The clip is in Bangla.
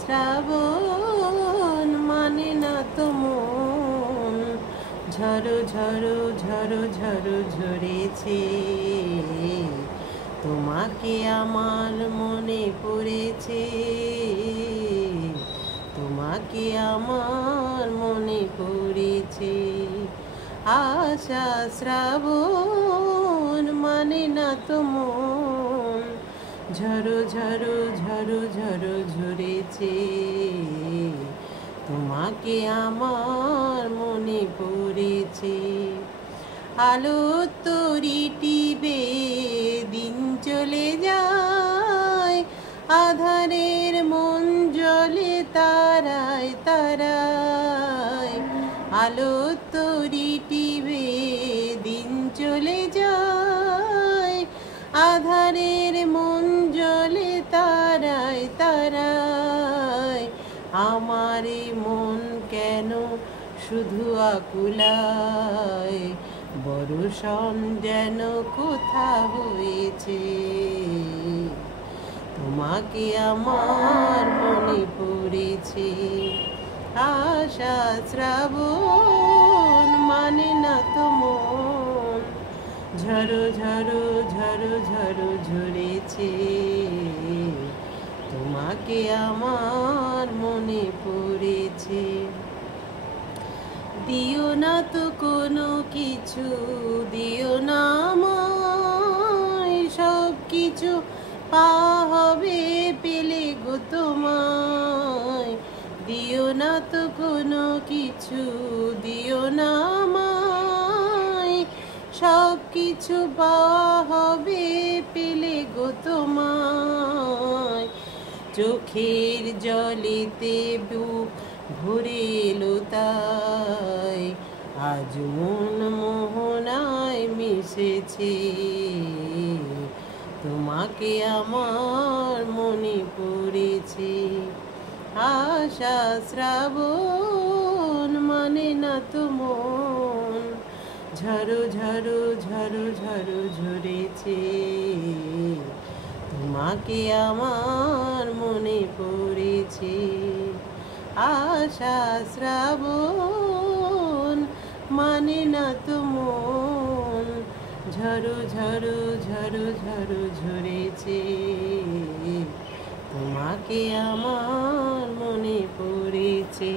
শ্রাবণ মানে না তো মন, ঝরো ঝরো ঝরো ঝরো ঝরেছে, তোমাকে আমার মনে পড়েছে, তোমাকে আমার মনে পড়েছে। আশা শ্রাবণ মানে না তো মন, ঝরো ঝরো ঝরো ঝরো ঝরেছে, তোমাকে আমার মনে পড়েছে। আলো তরি টিবে দিন চলে যায়, আধারের মন জ্বলে তারায় তারায়। আলো তরি টিবে দিন চলে যায়, আধারের মন জ্বলে তারায় তারায়। আমার এই মন কেন শুধু আকুলায়, বর্ষণ যেন কোথা হয়েছে, তোমাকে আমার মনে পড়েছে। আশা শ্রাবণ মানে না তো মন, ঝরো ঝরো ঝরো ঝরো ঝরেছে, তোমাকে আমার মনে পড়েছে। দিও না তো কোনো কিছু, দিও না আমায়, সব কিছু পাওয়া হবে পেলে গো তোমায়। দিও না তো কোনো কিছু, দিও না আমায়, সব কিছু পাওয়া হবে পেলে গো তোমায়। চোখের জলেতে বুক ভরে এলো তাই, আজ মন মোহনায় মিশেছে, তোমাকে আমার মনে পড়েছে। আশা শ্রাবণ মানে না তো মন, ঝরো ঝরো ঝরো ঝরো ঝরেছে, তোমাকে আমার মনে পড়েছে। আশা শ্রাবণ মানে না তো মন, ঝরো ঝরো ঝরো ঝরো ঝরেছে, তোমাকে আমার মনে পড়েছে।